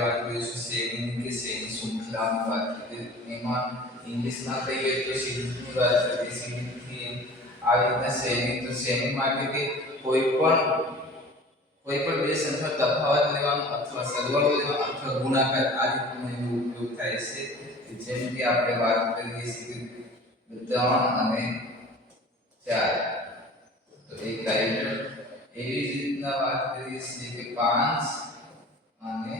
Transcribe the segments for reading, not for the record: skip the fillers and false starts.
વાત કરીશું શ્રેણી કે શ્રેણી શૃંખલાની વાત કરીએ એમાં ઇંગ્લિશમાં કહીએ તો સિરીઝની વાત કરીએ સિરીઝથી આવી રીતના શ્રેણી તો શ્રેણી માટે કે કોઈ પણ બે સંખ્યા તફાવત લેવાનો અથવા સરવાળો લેવાનો અથવા ગુણાકાર આ રીતનો એનો ઉપયોગ થાય છે જેમ કે આપણે વાત કરીએ છીએ કે 3 અને 4 તો એક રાઈટ એવી જ રીતના વાત કરીએ છીએ કે 5 અને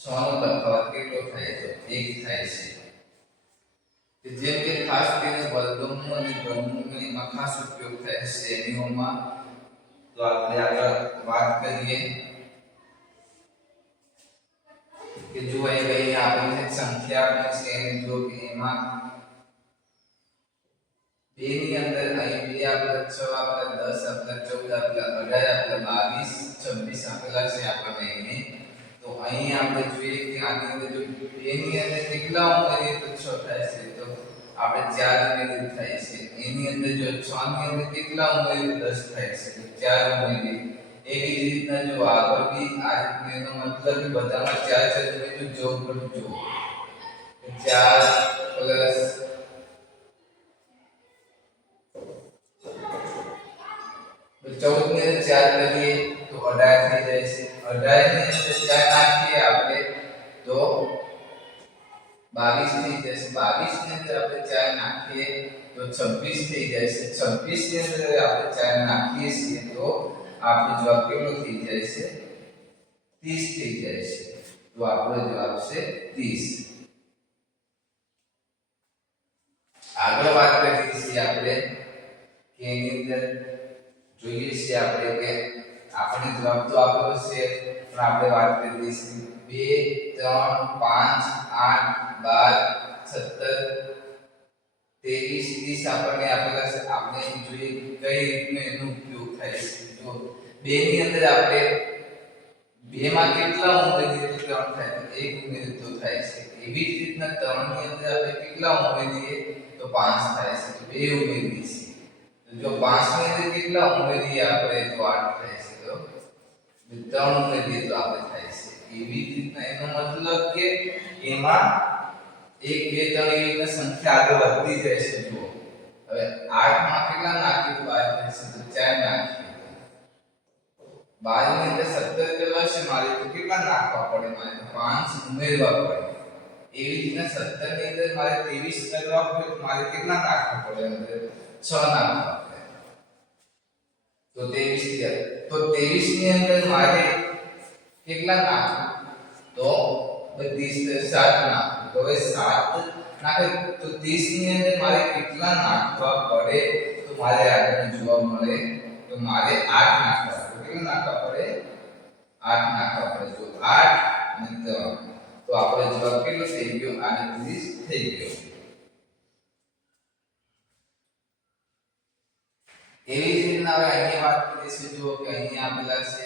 6 નો તફાવત કેટલો થાય તો 1 થાય છે જેમ કે ખાસ કરીને વર્ગમૂળ અને ઘનમૂળનો એમાં ખાસ ઉપયોગ થાય છે શ્રેણીઓમાં તો આપણે આગળ વાત કરીએ કે જો અહીં આપણી સંખ્યાની શ્રેણી જો કે એમાં 2 ની અંદર અહીં 2 આપેલા 6 આપેલા 10 આપેલા 14 આપેલા 18 26 આપેલા છે આપણને તો અહીં આપણે જોઈએ કે આની અંદર જો 2 ની અંદર કેટલા ઉમેરીએ તો 6 થાય છે તો આપણે 4 ઉમેરીએ થાય છે એની અંદર જો 6 ની અંદર કેટલા ઉમેરીએ તો 10 થાય છે તો 4 ઉમેરીએ એવી જ રીતના જો આગળ બી આ રીતનો એનો મતલબ બધામાં 4 ઉમેરીએ તો જો 4 પ્લસ 14 ને 4 કરીએ તો 18 થઈ જાય છે 18 ની અંદર 4 નાખીએ આપણે તો 22 થઈ જશે 22 ની અંદર આપણે 4 નાખીએ તો 26 થઈ જાય છે 26 ની અંદર આપણે 4 નાખીએ છીએ તો આપણો જવાબ કેટલો થઈ જાય છે 30 થઈ જાય છે તો આપણો જવાબ છે 30 આગળ વાત કરીએ છીએ આપણે કે એની અંદર જોઈએ છે આપણે કે આપણે જવાબ તો આપ્યો છે પણ આપણે વાત કરીએ છીએ 2 3 5 8 12 17 23 30 આપણને આપેલા છે આપણે જોઈએ કઈ રીતનો એનો ઉપયોગ થાય છે જો 2 ની અંદર આપણે 2 માં કેટલા ઉમેરીએ તો 3 થાય તો 1 ઉમેરીએ તો થાય છે એવી જ રીતના 3 ની અંદર આપણે કેટલા ઉમેરીએ તો 5 થાય છે તો 2 ઉમેરીએ છીએ જો 5 ની અંદર કેટલા ઉમેરીએ આપણે તો 8 થાય છે તો 3 ઉમેરીએ તો આપણે થાય છે એવી જ રીતના એનો મતલબ કે એમાં 1 2 3 એવી રીતના સંખ્યા આગળ વધતી જાય છે જો હવે 8 માં કેટલા નાખીએ તો 12 થાય છે તો 4 નાખીએ 12 ની અંદર 17 કરવા છે મારે તો કેટલા નાખવા પડે મારે તો 5 ઉમેરવા પડે એવી રીતના 17 ની અંદર મારે 23 કરવા હોય તો મારે કેટલા નાખવા પડે અંદર 6 નાખવા પડે તો 23 ની અંદર મારે કેટલા નાખવા તો 32 7 નાખવા તો હવે 7 નાખે તો 30 ની અંદર મારે કેટલા નાખવા પડે તો મારે આગળ જોવા મળે તો મારે 8 નાખવા પડે કેટલા નાખવા પડે 8 નાખવા પડે જો 8 અને 3 તો આપણો જવાબ કેટલો થઈ ગયો 38 થઈ ગયો એવી જ રીતના હવે અહીં વાત કરીશું જો કે અહીં આપેલા છે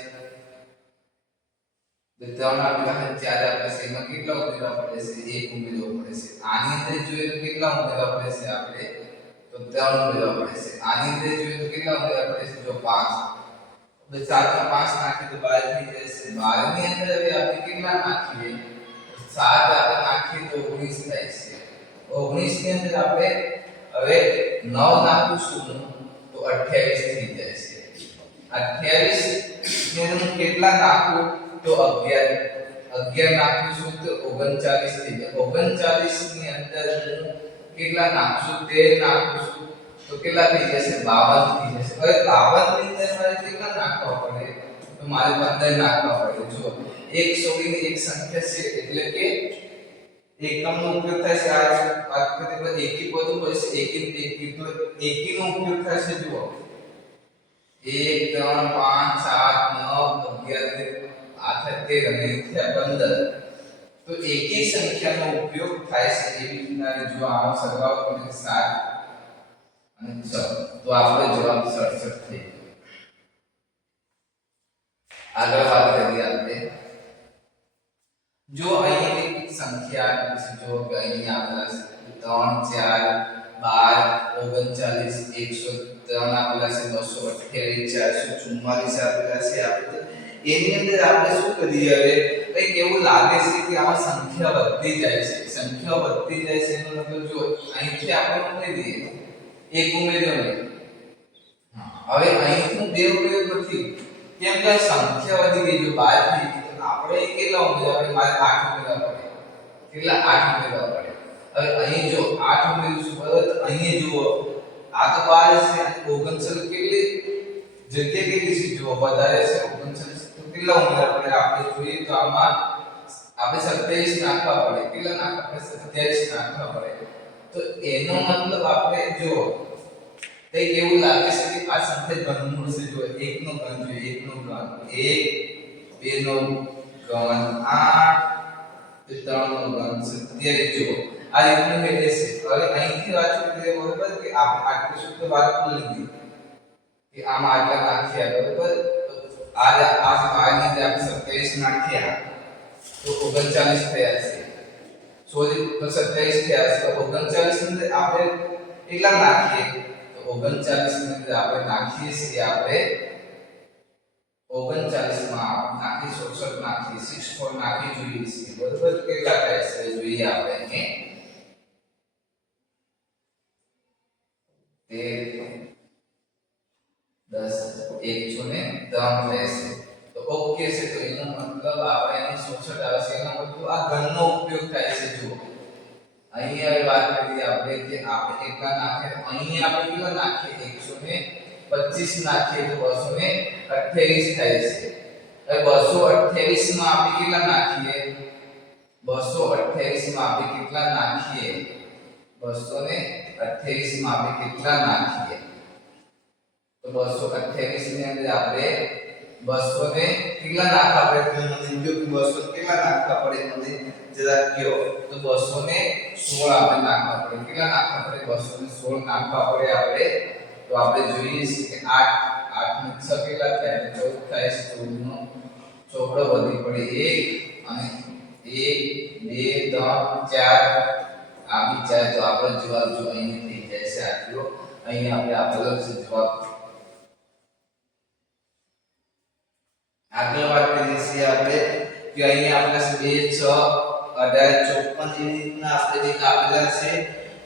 3 આપેલા છે 4 આપેલા છે એમાં કેટલા ઉમેરવા પડે છે 1 ઉમેરવો પડે છે આની અંદર જોઈએ તો કેટલા ઉમેરવા પડે છે આપણે તો 3 ઉમેરવા પડે છે આની અંદર જોઈએ તો કેટલા ઉમેરવા પડે છે જો 5 હવે 7 માં 5 નાખીએ તો 12 થઈ જશે 12 ની અંદર હવે આપણે કેટલા નાખીએ 7 આપણે નાખીએ તો 19 થાય છે 19 ની અંદર આપણે હવે 9 નાખીશું તો 28 થઈ જાય છે 28 ને હું કેટલા નાખું તો 11 નાખીશું તો 39 થઈ જાય 39 ની અંદર હું કેટલા નાખશું 13 નાખીશું તો કેટલા થઈ જશે 52 થઈ જશે હવે 52 ની અંદર મારે કેટલા નાખવા પડે તો મારે 15 નાખવા પડે જો એક છોડીને એક સંખ્યા છે એટલે કે એકમનો ઉપયોગ થાય છે આ વાત કરીએ તો એકી પદો હોય છે એકી તો એકી નો ઉપયોગ થાય છે જુઓ 1 3 5 7 9 11 13 અને 15 તો એકી સંખ્યાનો ઉપયોગ થાય છે એવી રીતના જો આનો સરવાળો કરે 7 અને 6 તો આપણો જવાબ 67 થઈ ગયો આગળ વાત કરીએ આપણે જો અહીં એક સંખ્યા જો કે અહીં આપેલા છે 3 4 12 39 103 આપેલા છે 228 444 આપેલા છે આપણે એની અંદર આપણે શું કરીએ હવે કંઈક એવું લાગે છે કે આમાં સંખ્યા વધતી જાય છે, સંખ્યા વધતી જાય છે એનો મતલબ જો અહીંથી આપણે ઉમેરીએ એક ઉમેર્યો ને, હવે અહીંથી હું બે ઉમેર્યો નથી, કેમ કે સંખ્યા વધી ગઈ, જો 12 થઈ ગઈ તો આપણે કેટલા ઉમેર્યા, આપણે મારે 8 ઉમેરવા પડે, કેટલા 8 ઉમેરવા પડે. હવે અહીં જો 8 ઉમેરીશું બરાબર, તો અહીં જુઓ આ તો 12 છે, 39 કેટલી જગ્યા કેટલી છે, જો વધારે છે 39, તો કેટલા ઉમેરવા પડે આપણે જોઈએ તો આમાં આપણે 27 નાખવા પડે, કેટલા નાખવા પડે, 27 નાખવા પડે. તો એનો મતલબ આપણે જો કઈ એવું લાગે છે કે આ સંખ્યા ઘનમૂળ છે, જો 1 નો ઘન જોઈએ, 1 નો ઘન 1, 2 નો ઘન 8, 3 નો ઘન 27, જો આ રીતનું મેળે છે. હવે અહીંથી વાત કરીએ બરોબર કે આપણે આટલું સૂત્ર વાત કરી લીધી કે આમાં આટલા નાખ્યા બરોબર, આ ભાગની અંદર આપણે 27 નાખ્યા તો 39 થયા છે, સોરી તો 27 થયા છે, તો 39 ની અંદર આપણે કેટલા નાખીએ, તો 39 ની અંદર આપણે નાખીએ છીએ આપણે 39 માં નાખી 66 નાખી 64 નાખી જોઈએ છીએ બરોબર, કેટલા થાય છે જોઈએ આપણે અહીં 103 રહેશે. તો ઓકે છે, તો એનો મતલબ આપણે અહીં 66 આવશે, એનો મતલબ આ ઘનનો ઉપયોગ થાય છે. જો અહીં હવે વાત કરીએ આપણે કે આપણે કેટલા નાખે, અહીં આપણે કેટલા નાખીએ 125 નાખીએ તો 228 થાય છે. હવે 228 માં આપણે કેટલા નાખીએ, 228 માં આપણે કેટલા નાખીએ, 228 માં આપણે કેટલા નાખીએ, તો 228 ની અંદર આપણે 200 ને કેટલા નાખવા પડે, મને જો કે 200 કેટલા નાખવા પડે મને જરા કયો, તો 216 આપણે નાખવા પડે, કેટલા નાખવા પડે, 216 નાખવા પડે આપણે. તો આપણે જોઈએ છીએ કે 8 8 ને 6 કેટલા થાય, 14 થાય, 14 નો ચોપડો વધી પડે 1 અને 1 2 3 4 આવી જાય, તો આપણો જવાબ જો અહીં થઈ જાય છે આટલો. અહીં આપણે આપેલો છે જવાબ. આગળ વાત કરીએ છીએ આપણે કે અહીં આપણે 2 6 18 54 જેવી રીતના આપણે જે આપેલા છે.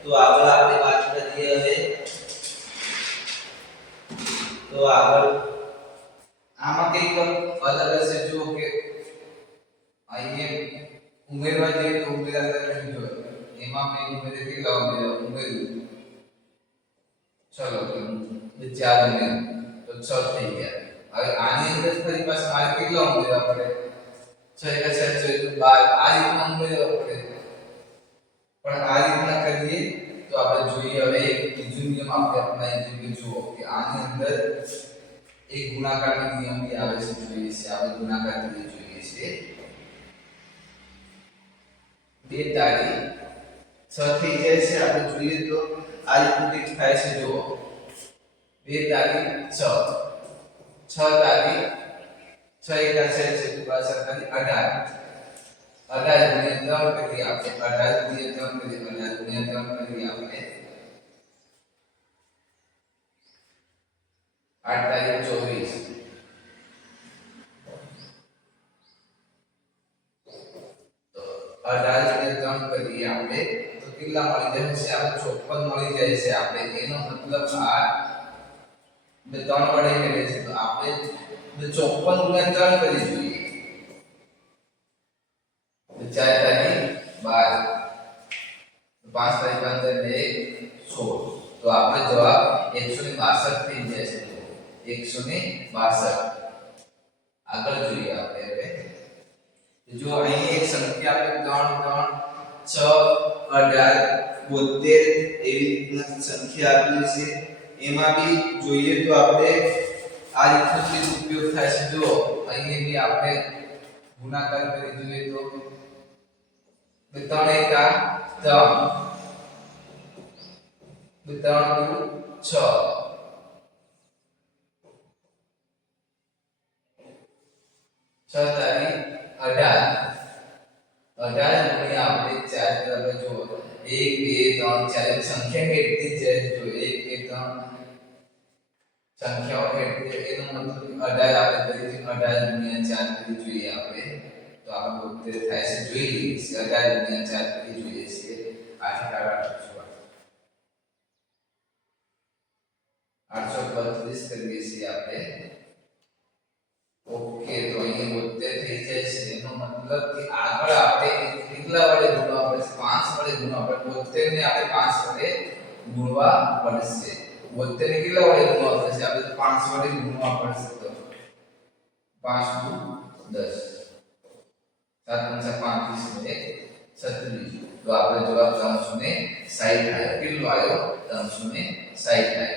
તો આગળ આપણે વાત કરીએ હવે, તો આગળ આમાં કઈક અલગ હશે, જો કે અહીં ઉમેરવા જઈએ તો ઉમેરવા નહીં જોઈએ, એમાં મેં ઉમેરે કેટલા ઉમેર્યું, ચલો તો 4 ઉમેર તો 6 થઈ ગયા. હવે આની અંદર ફરી પાછા મારે કેટલા ઉમેરવા પડે, 6 * 4 = 12, આ રીતના ઉમેરવા પડે. પણ આ રીતના કરીએ તો આપણે જોઈએ હવે એક બીજો નિયમ આપણે અપનાવી જોઈએ. જુઓ કે આની અંદર એક ગુણાકારનો નિયમ બી આવે છે, જોઈએ છે આપણે ગુણાકાર કરીએ જોઈએ છે. 2 તાળી 6 થઈ જાય છે, આપણે જોઈએ તો આ રીતનું કંઈક થાય છે. જુઓ 2 તાળી 6, 6 તાળી 6 * 4 = 18, 18 ગુણ્યા 3 કરીએ આપણે, 18 ગુણ્યા 3 કરીએ, 18 ગુણ્યા 3 કરીએ આપણે 8 તારીખ 24, તો 18 ગુણ્યા 3 કરીએ આપણે તો કેટલા મળી જાય છે, આપણે 54 મળી જાય છે આપણે. એનો મતલબ આ 3 વડે કરે છે, તો આપણે 54 ગુણ્યા 3 કરી જોઈએ, 4 તારીખ 12, 5 તારીખ 15 16, તો આપણે જવાબ 162 થઈ જાય છે. 162. આગળ જોઈએ આપણે હવે, જો અહીં એક સંખ્યા આપણે 3 3 6 18 72 એવી રીતના સંખ્યા આપેલી છે. એમાં બી જોઈએ તો આપણે આ રીતનો ઉપયોગ થાય છે. જો અહીં બી આપણે ગુણાકાર કરી જોઈએ તો 3 * 3 3 * 6, 6 તારીખ 18, 18 ગુણ્યા આપણે 4 બરાબર જો 1 2 3 4 સંખ્યા કેટલી જાય, જો 1 2 3 સંખ્યાઓ કેટલી, એનો મતલબ 18 આપણે કરીએ 18 ગુણ્યા 4 કરી જોઈએ આપણે, તો તો આપણે 72 થાય છે જોઈ લઈએ છીએ 11 ગુણ્યા 4 કરી જોઈએ છીએ 8 832 કરીએ છીએ આપણે ઓકે તો અહીંયા 72 થઈ જાય છે એનો મતલબ કે આગળ આપણે કેટલા વડે ગુણવા પડશે 5 વડે ગુણવા પડશે 72 ને આપણે 5 વડે ગુણવા પડશે 72 ને કેટલા વડે ગુણવા પડશે આપણે 5 વડે ગુણવા પડશે તો 5 * 10 7 * 5 = 36 તો આપણે જવાબ 360 થાય કેટલો આવ્યો 360 થાય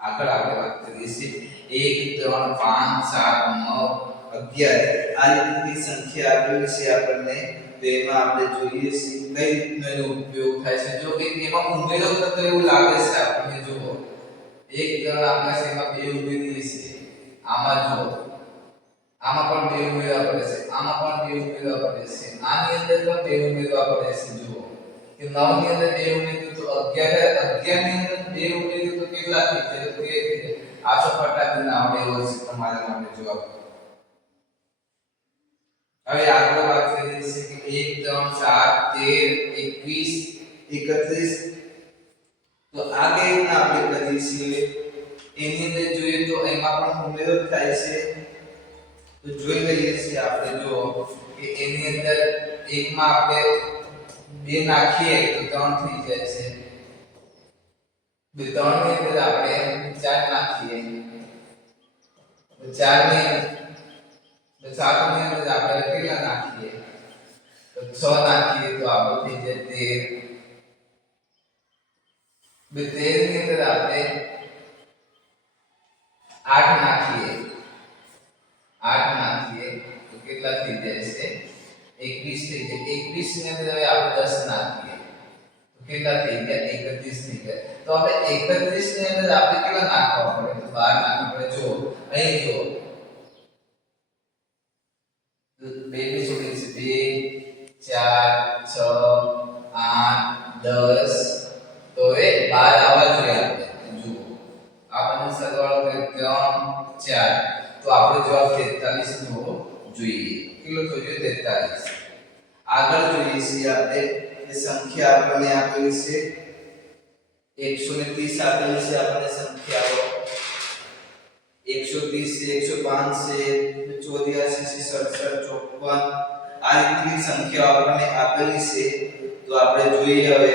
આગળ આપણે વાત કરીએ છીએ 1 3 5 7 9 11 આ રીતની સંખ્યા આપેલી છે આપણને તો એમાં આપણે જોઈએ છીએ કઈ રીતનો એનો ઉપયોગ થાય છે જો કે એમાં ઉમેરો કરતો એવું લાગે છે આપણને જુઓ 1 3 આપણે એમાં 2 ઉમેરીએ છીએ આમાં જુઓ આમાં પણ 2 ઉમેરવા પડે છે આમાં પણ 2 ઉમેરવા પડે છે આની અંદર પણ 2 ઉમેરવા પડે છે જુઓ કે 9 ની અંદર 2 ઉમેર્યું તો 11 ની અંદર 2 ઉમેર્યું તો કેટલા થઈ જાય તો 13 થઈ જાય આ તો ફટાફટ આવડે એવો છે તમારા માટે જવાબ હવે આગળ વાત કરીએ છીએ કે 1 3 7 13 21 31 તો આ કઈ રીતના આપણે કરીએ છીએ એની અંદર જોઈએ તો એમાં પણ ઉમેરો થાય છે તો જોઈ લઈએ છીએ આપણે જો કે એની અંદર એકમાં આપણે 2 નાખીએ તો 3 થઈ જાય છે 3 ની અંદર આપણે 4 નાખીએ તો 4 ની તો 7 ની અંદર આપણે કેટલા નાખીએ તો 6 નાખીએ તો આપણે થઈ જાય 13 ની અંદર આપણે 8 નાખીએ 8 નાખીએ તો કેટલા થઈ જાય છે 21 થઈ જાય 21 ની અંદર હવે આપણે 10 નાખીએ તો કેટલા થઈ ગયા 31 થઈ ગયા તો હવે 31 ની અંદર આપણે કેટલા નાખવા પડે તો 12 નાખવા પડે જો અહીં જો 2 ની જોડી છે 2 4 6 8 10 તો એ 12 આવવા જોઈએ આપણે જુઓ આપણને સરવાળો કરે 3 4 તો આપણો જવાબ 43 નો જોઈએ કેટલો થયો 43 આગળ જોઈએ છીએ આપણે એ સંખ્યા આપણને આપેલી છે 130 આપેલી છે આપણને સંખ્યાઓ 130 છે 105 છે 84 છે 67 54 આ રીતની સંખ્યાઓ આપણને આપેલી છે તો આપણે જોઈએ હવે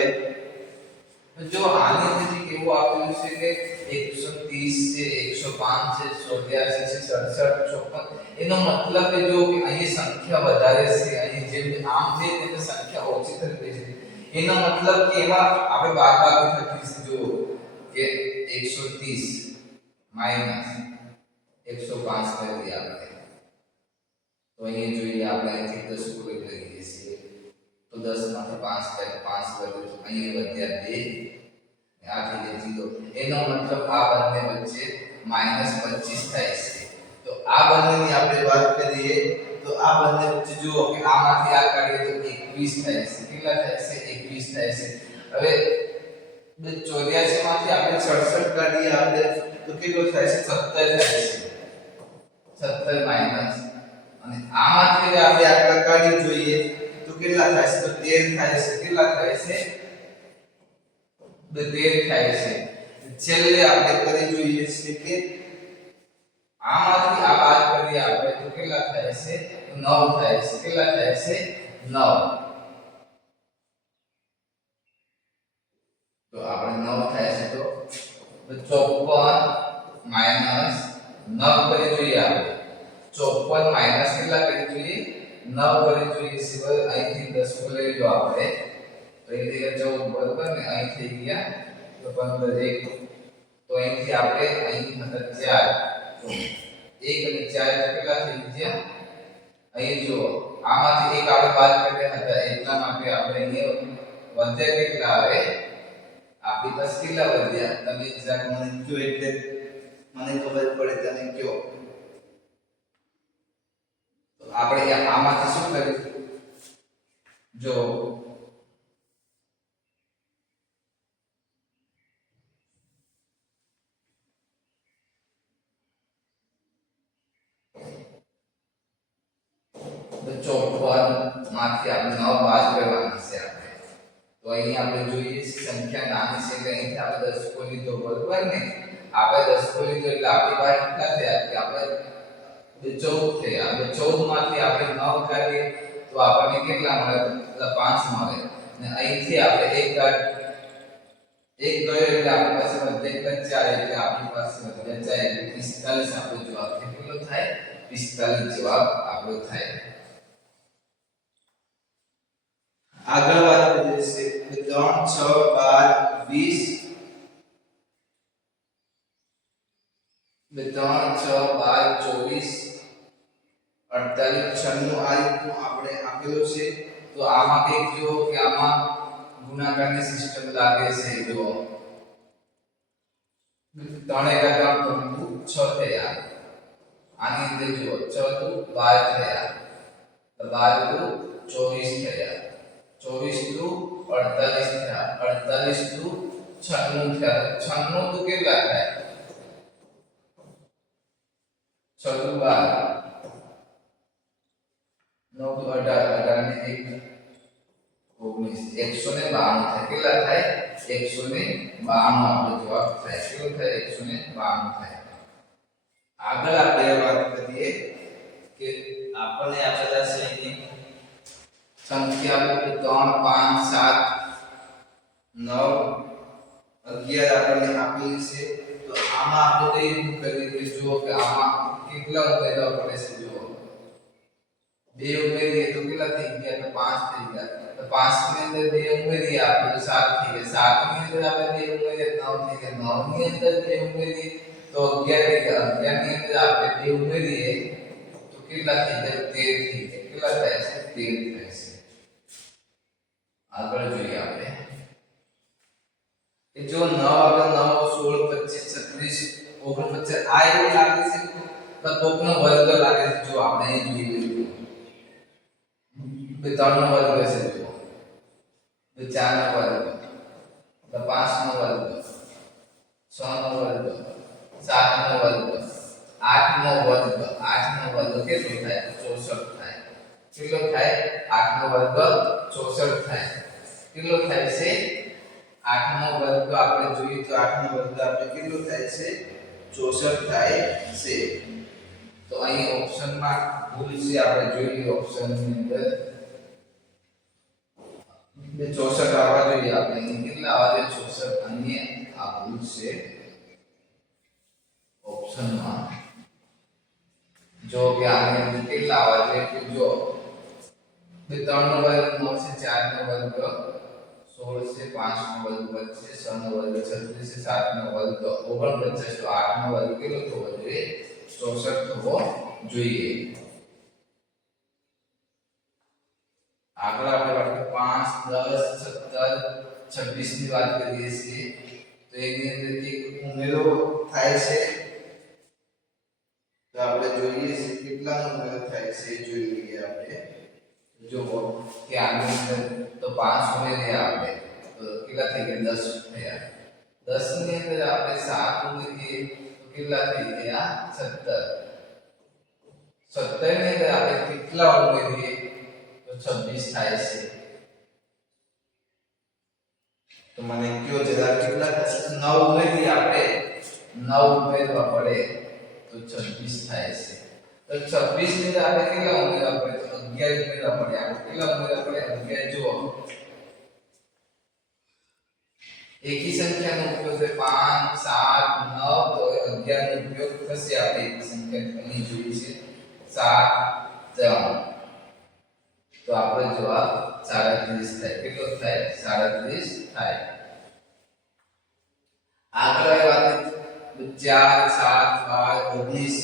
જો આની અંદર કેવું આપેલું છે કે 130 છે 105 છે 84 છે 67 54 એનો મતલબ એ જો કે અહીં સંખ્યા વધારે છે અહીં જેમ આમ છે તેમ સંખ્યા ઓછી થઈ ગઈ છે એનો મતલબ કે એમાં આપણે બાદબાકી થતી જો કે 130 માઈનસ 105 કરી આપણે તો અહીં જોઈએ આપણે અહીંથી 10 પૂરી કરીએ છીએ તો 10 માંથી 5 થાય 5 વધે તો અહીં વધ્યા 2 આ થઈ જાય 0 એનો મતલબ આ બંને વચ્ચે -25 થાય છે તો આ બંનેની આપણે વાત કરીએ તો આ બંને વચ્ચે જુઓ કે આમાંથી આ કાઢીએ તો 21 થાય છે કેટલા થાય છે 21 થાય છે હવે 84 માંથી આપણે 67 કાઢીએ આપણે તો કેટલો થાય છે 17 થાય છે 17 માઈનસ અને આમાંથી આપણે આટલા કાઢી જોઈએ તો કેટલા થાય છે તો 13 થાય છે કેટલા થાય છે 13 થાય છે છેલ્લે આપણે કરી જોઈએ છે કે આમાંથી આ બાદ કરીએ આપણે તો કેટલા થાય છે 9 થાય છે કેટલા થાય છે 9 તો આપણે 9 થાય છે તો 54 માઈનસ 9 કરી જોઈએ આપણે 54 માઈનસ કેટલા કરી જોઈએ 9 કરી જોઈએ સિવાય અહીંથી 10 લઈ લો આપણે તો એ થઈ ગયા 14 બરાબર ને અહીં થઈ ગયા તો 15 1 તો અહીંથી આપણે અહીં હતા 4 તો 1 અને 4 કેટલા થઈ ગયા અહીં જો આમાંથી એક આપણે બાદ કર્યા હતા એટલા માટે આપણે અહીં વધ્યા કેટલા આવે આપણી પાસે કેટલા વધ્યા તમે એક્ઝેક્ટ મને કયો એટલે મને ખબર પડે તમે કયો તો આપણે આમાંથી શું કર્યું જો તો 54 માંથી આપણે 9 બાદ કરવાના છે આપણે. તો અહીં આપણે જોઈએ સંખ્યા નાની છે એટલે અહીંથી આપણે દસકો લીધો, બરોબર ને? આપણે દસકો લીધો એટલે આપણી પાસે કેટલા થયા કે આપણે 14 થયા. હવે 14 માંથી આપણે 9 કાઢીએ તો આપણને કેટલા મળે? એટલે 5 મળે. અને અહીંથી આપણે એક ગયો એટલે આપણી પાસે વધે 4 એટલે આપણી પાસે વધે 4 એટલે 45 આપણો જવાબ કેટલો થાય? 45 જવાબ આપણો થાય. આગળ વાત કરીએ છે 3 6 12 20 3 6 12 24 48 96 આ રીતનું આપણે આપેલું છે. તો આમાં કંઈક જો કે આમાં ગુણાકારની સિસ્ટમ લાગે છે. જો 3 એકા 3 6 થયા. આની અંદર જો 6 દુ 12 થયા, 12 દુ 24 થયા, 24 દુ 48 થયા, 48 દુ 96 થયા. 96 દુ કેટલા થાય? 6 દુ 12, 9 દુ 18, 18 ને 1 19, 192 થાય. કેટલા થાય? 192 આપણો જવાબ થાય. કેટલો થાય? 192 થાય. આગળ આપણે વાત કરીએ કે આપણને આપેલા છે અહીં સંખ્યા 3 5 7 9 11 આપણને આપેલી છે. તો આમાં આપણે કઈ રીતે કરીએ કે જુઓ કે આમાં કેટલા ઉમેરવા પડે છે. જુઓ 2 ઉમેરીએ તો કેટલા થઈ ગયા? તો 5 થઈ ગયા. તો 5 ની અંદર 2 ઉમેરીએ આપણે તો 7 થઈ ગયા. 7 ની અંદર આપણે 2 ઉમેરીએ તો 9 થઈ ગયા. 9 ની અંદર 2 ઉમેરીએ તો 11 થઈ ગયા. 11 ની અંદર આપણે 2 ઉમેરીએ તો કેટલા થઈ જાય? 13 થઈ જાય. કેટલા થાય છે? 13 થાય છે. આગળ જોઈએ આપણે કે જો 9 આપણે 9 16 25 36 49 આ એવું લાગે છે તો કોકનો વર્ગ લાગે છે. જો આપણે અહીં જોઈ લઈએ તો 3 નો વર્ગ છે. જો 4 નો વર્ગ, 5 નો વર્ગ, 6 નો વર્ગ, 7 નો વર્ગ, 8 નો વર્ગ. 8 નો વર્ગ કેટલો થાય? 64 થાય. કેટલો થાય? 8 નો વર્ગ 64 થાય. કેટલો થાય છે? 8 નો વર્ગ આપણે જોઈએ તો 8 નો વર્ગ આપણે કેટલો થાય છે? 64 થાય છે. તો અહીં ઓપ્શનમાં ભૂલ છે. આપણે જોઈએ ઓપ્શનની અંદર 64 આવવા જોઈએ. આપણે અહીં કેટલા આવે? 64. અહીં આ ભૂલ છે ઓપ્શનમાં. જો કે આની અંદર કેટલા આવવા જોઈએ કે જો 3 નો વર્ગ 9 છે, 4 નો વર્ગ 16 છે, 5 નો વર્ગ 25, 6 નો વર્ગ 36 છે, 7 નો વર્ગ 49, તો 8 નો વર્ગ કેટલો થવો જોઈએ? 64 થવો જોઈએ. આગળ આપણે વાત 5 10 17 26 ની વાત કરીએ છીએ. તો એની અંદર એક ઉમેરો થાય છે. તો આપણે જોઈએ છે કેટલા ઉમેરો થાય છે. જોઈ લઈએ આપણે. જો કે આની અંદર તો 5 ઉમેર્યા આપણે તો કેટલા થઈ ગયા? 10 થયા. 10 ની અંદર આપણે 7 ઉમેરીએ તો કેટલા થઈ ગયા? 17. 17 ની અંદર આપણે કેટલા ઉમેરીએ તો 26 થાય છે. તો મને કયો જરા કેટલા થશે? 9 ઉમેરીએ આપણે 9 ઉમેરવા પડે તો 26 થાય છે. તો 26 ની અંદર આપણે કેટલા ઉમેરવા પડે? તો 11 ઉમેરવા પડે. આપણે કેટલા ઉમેરવા પડે? 11. જુઓ એકી સંખ્યાનો ઉપયોગ છે 5 7 9 તો 11 નો ઉપયોગ થશે. આપણે એકી સંખ્યા અહીં જોઈએ છે 7 3. તો આપણો જવાબ 37 થાય. કેટલો થાય? 37 થાય. આગળ વાત 4 7 12 19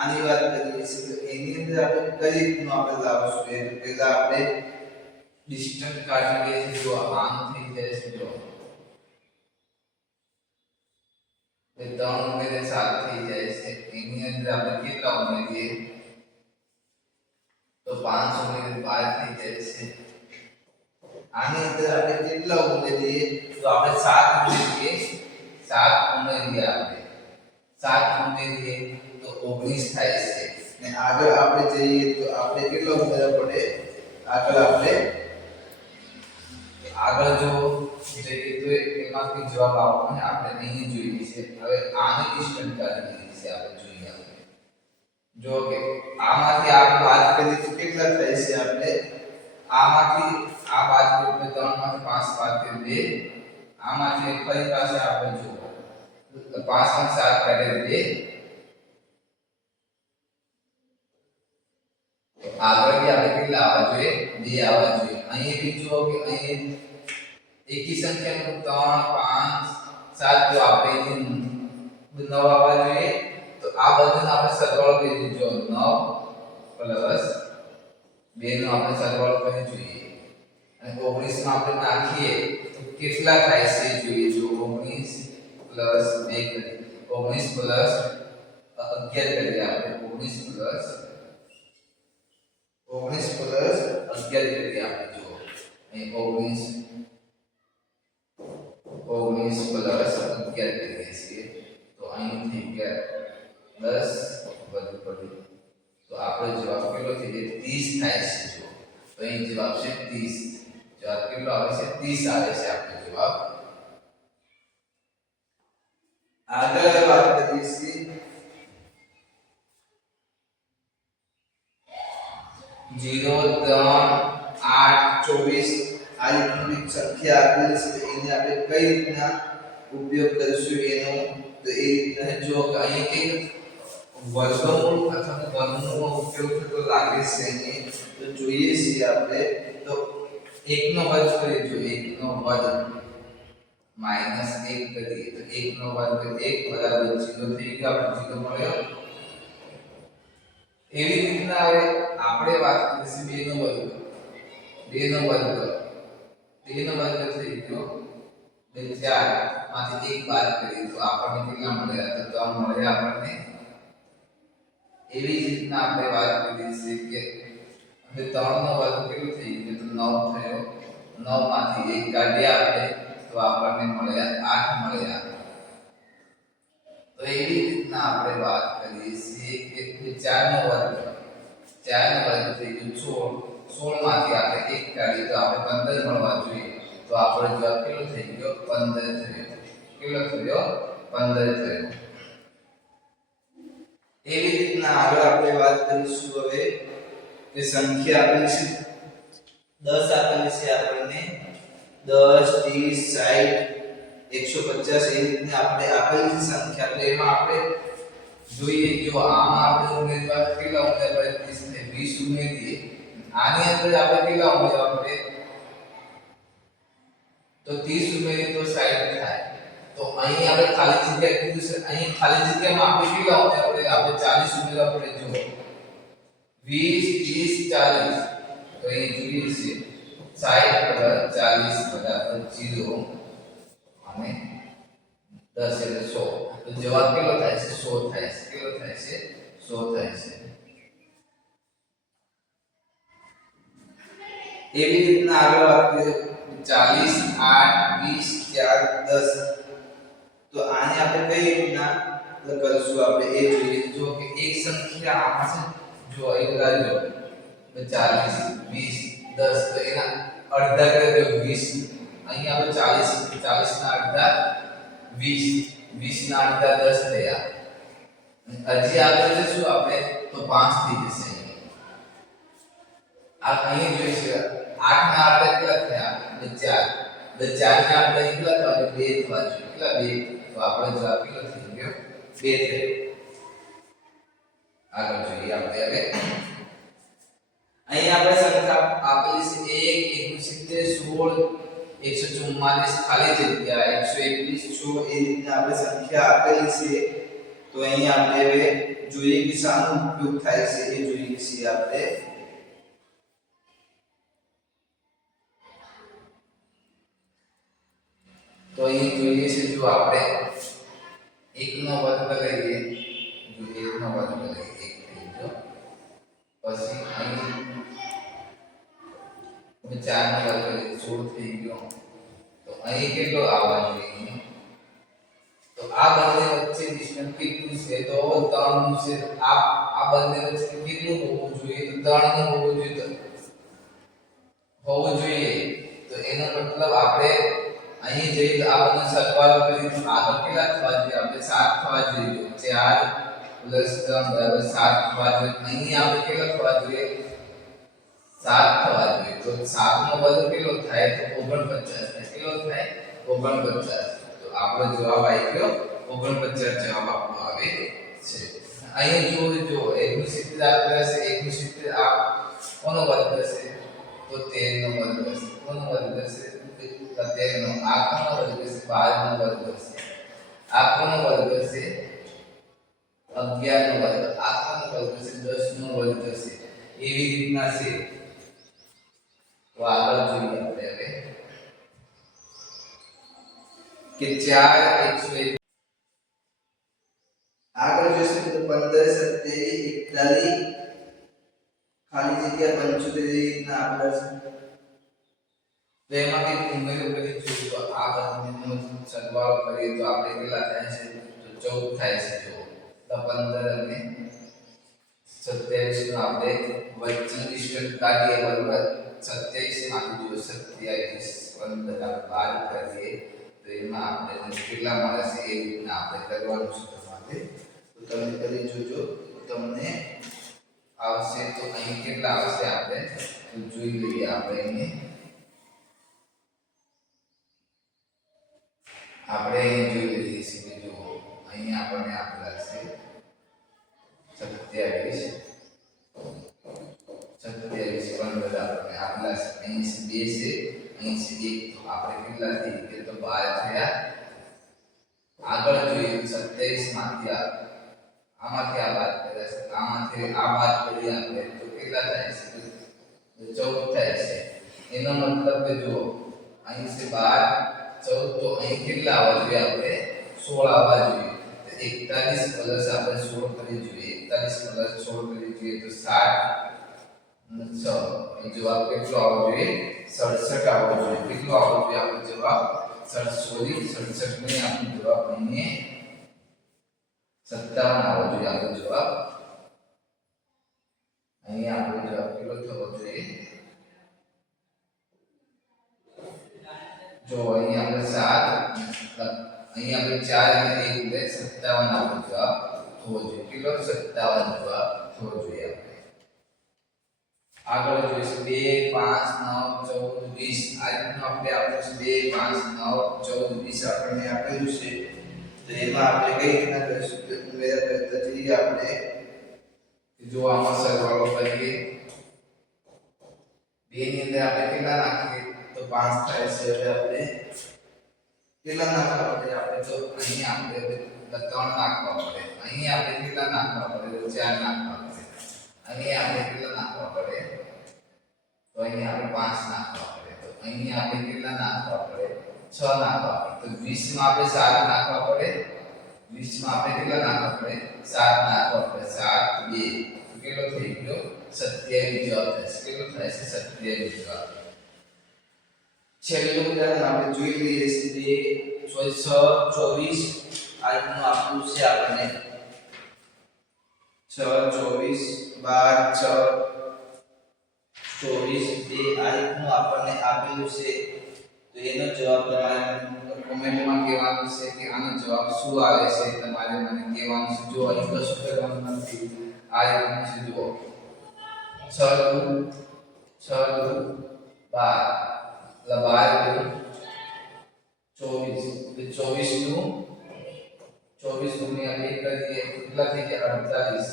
આની વાત કરીએ છીએ. તો એની અંદર આપણે કઈ રીતનું આપણે લાવશું? એ પહેલા આપણે ડિસ્ટન્સ કાઢી લઈએ છીએ. જો આમ થઈ જાય છે. જો 3 ઉમેરીએ 7 થઈ જાય છે. એની અંદર આપણે કેટલા ઉમેરીએ તો 5 ઉમેરીએ 12 થઈ જાય છે. આની અંદર આપણે કેટલા ઉમેરીએ તો આપણે 7 ઉમેરીએ 7 ઉમેરીએ આપણે 7 ઉમેરીએ તો 19 થાય છે. ને આગળ આપણે જઈએ તો આપણે કેટલો ઉમેરવો પડે આગળ આપણે આગળ જો જઈએ તો એમાંથી જવાબ આપણને આપણે અહીં જોઈએ છે હવે આની ડિસ્ટન્સ કાઢી દીધી છે આપણે જોઈએ આપણે જો કે આમાંથી આપણે બાદ કરીએ તો કેટલા થાય છે આપણે આમાંથી આ બાદ કરીએ તો 3 માંથી 5 બાદ કરીએ 2 આમાંથી ફરી પાસે આપણે જો 5 માંથી 7 કાઢીએ 2 આગળ બી આપણે કેટલા આવવા જોઈએ 2 આવવા જોઈએ અહીં બી જુઓ કે અહીં એકી સંખ્યાનું 3 5 7 જો આપણે 9 આવવા જોઈએ તો આ બધાનો આપણે સરવાળો કરી જો 9 પ્લસ 2 નો આપણે સરવાળો કરી જોઈએ અને 19 માં આપણે નાખીએ તો કેટલા થાય છે જોઈએ જો 19 પ્લસ 2 કરીએ 19 પ્લસ 11 કરીએ આપણે 19 પ્લસ 11 કરીએ આપણે જો અહીં 19 પ્લસ 11 કરીએ છીએ તો અહીં થઈ ગયા 10 વધુ પડ્યું તો આપણો જવાબ કેટલો થઈ જાય 30 થાય છે જો તો અહીં જવાબ છે 30 જવાબ કેટલો આવે છે 30 આવે છે આપણો જવાબ આગળ વાત કરીએ છીએ 0 3 8 24 આ રીતની સંખ્યા આપેલી છે એને આપણે કઈ રીતના ઉપયોગ કરીશું એનો તો એ રીતના જો કે અહીં કે વર્ગમૂળ અથવા વર્ગમૂળનો ઉપયોગ થતો લાગે છે અહીં તો જોઈએ છીએ આપણે તો 1 નો વર્ગ કરીએ જો 1 નો વર્ગ માઈનસ 1 કરીએ તો 1 નો વર્ગ 1 બરાબર 0 થઈ ગયો આપણે 0 મળ્યો એવી રીતના હવે આપણે વાત કરીશું 2 નો વર્ગ 2 નો વર્ગ થઈ ગયો 4 માંથી 1 બાદ કરીએ તો આપણને કેટલા મળ્યા તો 3 મળ્યા આપણને એવી રીતના આપણે વાત કરીએ છીએ કે હવે 3 નો વર્ગ કેટલો થઈ ગયો તો 9 થયો 9 માંથી 1 કાઢ્યા આપણે તો આપણને મળ્યા 8 મળ્યા તો એવી રીતના આપણે વાત કરીએ છીએ કે 4 નો વર્ગ થઈ ગયો 16 માંથી આપણે 1 કાઢીએ તો આપણે 15 મળવા જોઈએ તો આપણો જવાબ કેટલો થઈ ગયો 15 થયો કેટલો થયો 15 થયો એવી રીતના આગળ આપણે વાત કરીશું હવે કે સંખ્યા આપેલી છે 10 આપેલી છે આપણને 10 30 60 150 એ રીતના આપણે આપેલી છે સંખ્યા તો એમાં આપણે જોઈએ જો આમાં આપણે ઉમેરવા કેટલા ઉમેરવા 30 ને 20 ઉમેરીએ આની અંદર આપણે કેટલા ઉમેરવા પડે તો 30 ઉમેરીએ તો 60 થાય તો અહીં આપણે ખાલી જગ્યા કીધું છે અહીં ખાલી જગ્યામાં આપણે કેટલા ઉમેરવા પડે આપણે 40 ઉમેરવા પડે જો 20 30 40 તો અહીં જોઈએ છે 60 40 0 અને 10 એટલે 100 તો જવાબ કેટલો થાય છે 100 થાય છે કેટલો થાય છે 100 થાય છે એવી રીતના આગળ વાત કરીએ 40 8 20 4 10 તો આને આપણે કઈ રીતના કરીશું આપણે એ જોઈએ જો કે એક સંખ્યા આમાં છે જો એક લાજો 40 20 10 તો એના અડધા કરે તો 20 અહીં આપણે 40 ના અડધા 20 20 ના અડધા 10 થયા હજી આગળ જશું આપણે તો 5 થઈ જશે આ અહીં જોઈશું 8 ના અડધા કેટલા થયા 4 ના અડધા કેટલા થયા 2 થવા જોઈએ કેટલા 2 તો આપણો જવાબ કેટલો થઈ ગયો 2 થયો આગળ જોઈએ આપણે હવે અહીં આપણે સંખ્યા આપેલી છે 1 170 16 144 ખાલી જગ્યા 121 6 એ રીતના આપણે સંખ્યા આપેલી છે તો અહીં આપણે હવે જોઈએ કે શાનો ઉપયોગ થાય છે એ જોઈએ છીએ આપણે તો અહીં જોઈએ છે જો આપણે 1 નો વર્ગ લઈએ જો 1 નો વર્ગ લઈએ 1 થઈ ગયો પછી અહીં 4 નો વર્ગ લઈએ 16 થઈ ગયો તો અહીં કેટલો આવવા જોઈએ તો આ બંને વચ્ચે ડિસ્ટન્સ કેટલું છે તો 3 નું છે આ બંને વચ્ચે કેટલું હોવું જોઈએ? તો 3 નું હોવું જોઈએ. તો એનો મતલબ આપણે અહીં જઈએ તો આ બંને સરવાળો કરીએ તો આગળ કેટલા થવા જોઈએ? આપણે 7 થવા જોઈએ. 4 + 3 = 7 થવા જોઈએ. અહીં આપણે કેટલા થવા જોઈએ? 7 થવા જોઈએ. તો 7 નો વર્ગ કેટલો થાય? તો 49 થાય. કેટલો થાય? 49. તો આપણો જવાબ આવી ગયો 49 જવાબ આપણો આવે છે. અહીં જો 69 આપેલા છે. 69 આ કોનો વર્ગ થશે? તો 13 નો વર્ગ થશે. કોનો વર્ગ થશે? તો 13 નો. આ કોનો વર્ગ થશે? 12 નો વર્ગ થશે. આ કોનો વર્ગ થશે? 11 નો વર્ગ. આ કોનો વર્ગ થશે? 10 નો વર્ગ થશે. એવી રીતના છે. તો આગળ જોઈએ આપણે હવે કે 4 આગળ જોઈશું તો 15 27 41 ખાલી જગ્યા 75 ના આપેલા છે. તો એમાં કે ઉમેરો કરી જોઈએ તો આ બંનેનો સરવાળો કરીએ તો આપણે કેટલા થાય છે? તો 14 થાય છે. જો તો 15 અને 27 નો આપણે વચ્ચે ડિસ્ટન્સ કાઢીએ બરાબર. 27 માંથી જો 27 15 બાદ કરીએ તો એમાં આપણે કેટલા મળે છે એ રીતના આપણે કરવાનું છે તમારે. તો તમે કરી જોજો તમને આવશે. તો અહીં કેટલા આવશે આપણે જોઈ લઈએ. આપણે અહીં જોઈ લઈએ છીએ. જો અહીં આપણને આપેલા છે 27 15 આપણને આપેલા છે. અહીં 2 છે, અહીં 1. તો આપણે કેટલા થઈ ગયા? તો 12 થયા. આગળ જોઈએ 27 માંથી આમાંથી આ બાદ કર્યા છે. આમાંથી આ બાદ કરીએ આપણે તો કેટલા થાય છે? તો 14 થાય છે. એનો મતલબ કે જો અહીં છે 12 14. તો અહીં કેટલા આવવા જોઈએ? આપણે 16 આવવા જોઈએ. તો 41 પ્લસ આપણે 16 કરી જોઈએ. 41 પ્લસ 16 કરી જોઈએ તો 7 જવાબ કેટલો આવવો જોઈએ? 67 આવવો જોઈએ. કેટલો આવવો જોઈએ આપણો જવાબ? 67 નહીં, આપણો જવાબ અહીં 57 આવવો જોઈએ. આપણો જવાબ અહીં આપણો જવાબ કેટલો થવો જોઈએ? જો અહીં આપણે 7 અહીં આપણે 4 અને 1 એટલે 57 આપણો જવાબ થવો જોઈએ. કેટલો? 57 જવાબ થવો જોઈએ. આગળ જોઈશું 2 5 9 14 20. આ રીતનું આપણે આપીશું 2 5 9 14 20 આપણને આપેલું છે. તો એમાં આપણે કઈ રીતના કરીશું? તો ઉમેરા પદ્ધતિથી આપણે જો આમાં સરવાળો કરીએ 2 ની અંદર આપણે કેટલા નાખીએ? તો 5 થાય છે. હવે આપણે કેટલા નાખવા પડે? આપણે જો અહીં આપણે 3 નાખવા પડે. અહીં આપણે કેટલા નાખવા પડે? તો 4 નાખવા પડે. અહીં આપણે કેટલા નાખવા પડે? તો અહીં આપણે 5 નાખવા પડે. તો અહીં આપણે કેટલા નાખવા પડે? 6 નાખવા પડે. તો 20 માં આપણે 7 નાખવા પડે. 20 માં આપણે કેટલા નાખવા પડે? 7 નાખવા પડે. 7 2 તો કેટલો થઈ ગયો? 27 જવાબ થશે. કેટલો થાય છે? 27 જવાબ. છેલ્લું ઉદાહરણ આપણે જોઈ લઈએ છીએ. 6 24 આ રીતનું આપવું છે આપણને. 6 24 12 6 24 આ રીતનું આપણને આપેલું છે. તો એનો જવાબ તમારે કોમેન્ટમાં કહેવાનું છે કે આનો જવાબ શું આવે છે. તમારે મને કહેવાનું છે. જો અહીં કશું કરવાનું નથી. આ રીતનું છે. જુઓ 6 2 12 12 24 તો 24 નું 24 ગુણ્યા 2 કરીએ કેટલા થઈ ગયા? 48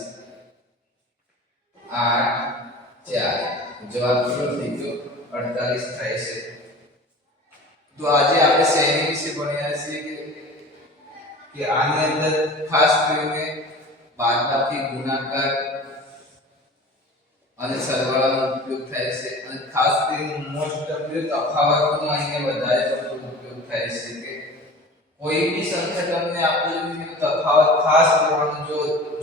8 4 જવાબ કેટલો થઈ ગયો? 48 થાય છે. તો આજે આપણે શ્રેણી વિશે ભણ્યા છીએ કે આની અંદર ખાસ કરીને બાદબાકી, ગુણાકાર અને સરવાળાનો ઉપયોગ થાય છે. અને ખાસ કરીને મોસ્ટ ઓફ તફાવતનો અહીંયા વધારે પડતો ઉપયોગ થાય છે કે કોઈ બી સંખ્યા તમને આપેલી છે તફાવત ખાસ કરવાનો.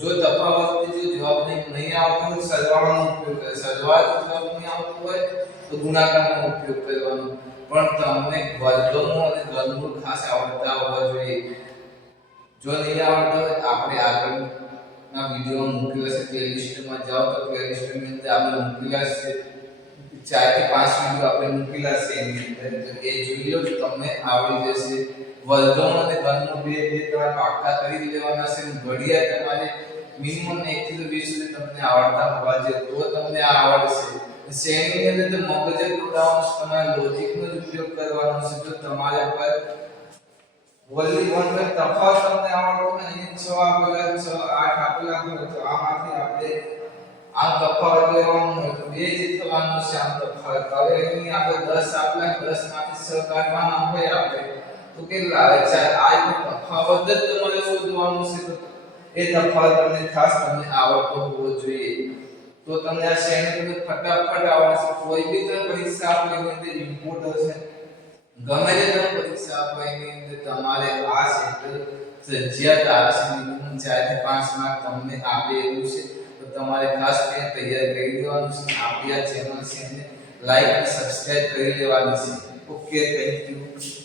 જો તફાવત જો જવાબ નહીં આવતો હોય સરવાળાનો ઉપયોગ કરે. સરવાળો જવાબ નહીં આવતો હોય તો ગુણાકારનો ઉપયોગ કરવાનો. પણ તમને વર્ગમૂળ અને ઘનમૂળ ખાસ આવડતા હોવા જોઈએ. જો નહીં આવડતા હોય આપણે આગળ ના વિડિયો મૂકેલા છે પ્લેલિસ્ટમાં જાઓ તો પ્લેલિસ્ટની અંદર આપણે મૂકેલા છે 4 થી 5 વિડિયો આપણે મૂકેલા છે એની અંદર તો એ જોઈ લો તમને આવડી જશે વર્ગમૂળ અને ઘનમૂળ બે તમારે પાક્કા કરી લેવાના છે ઘડિયા તમારે મિનિમમ 1 થી 20 સુધી તમને આવડતા હોવા જોઈએ તો તમને આ આવડશે શ્રેણીની અંદર મગજે દોડાવવાનું તમારે લોજિકનો ઉપયોગ કરવાનો છે તો તમારે પર વલી 1 પર તફાવત તમને આવડતો હોય ને 6 આપેલા 6 8 આપેલા હોય તો આમાંથી આપણે આ તફાવત લેવાનો હોય તો 2 જીતવાનો છે આ તફાવત હવે એની આપણે 10 આપેલા 10 માંથી 6 કાઢવાના હોય આપણે તો કેટલા આવે 4 આ તફાવત જ તમારે શોધવાનો છે તો એ તફાવત તમને ખાસ તમને આવડતો હોવો જોઈએ તો તમને આ શ્રેણી ફટાફટ આવડશે કોઈ બી તમે પરીક્ષા આપો એની અંદર ઇમ્પોર્ટ હશે ગમે તે તમે પરીક્ષા આપો એની અંદર તમારે આ સેન્ટર ફરજિયાત આવશે મિનિમમ 4 થી 5 માર્ક તમને આપે એવું છે તો તમારે ખાસ તેને તૈયાર કરી દેવાનું છે આપણી આ ચેનલ છે એને લાઈક અને સબસ્ક્રાઇબ કરી લેવાની છે ઓકે થેન્ક યુ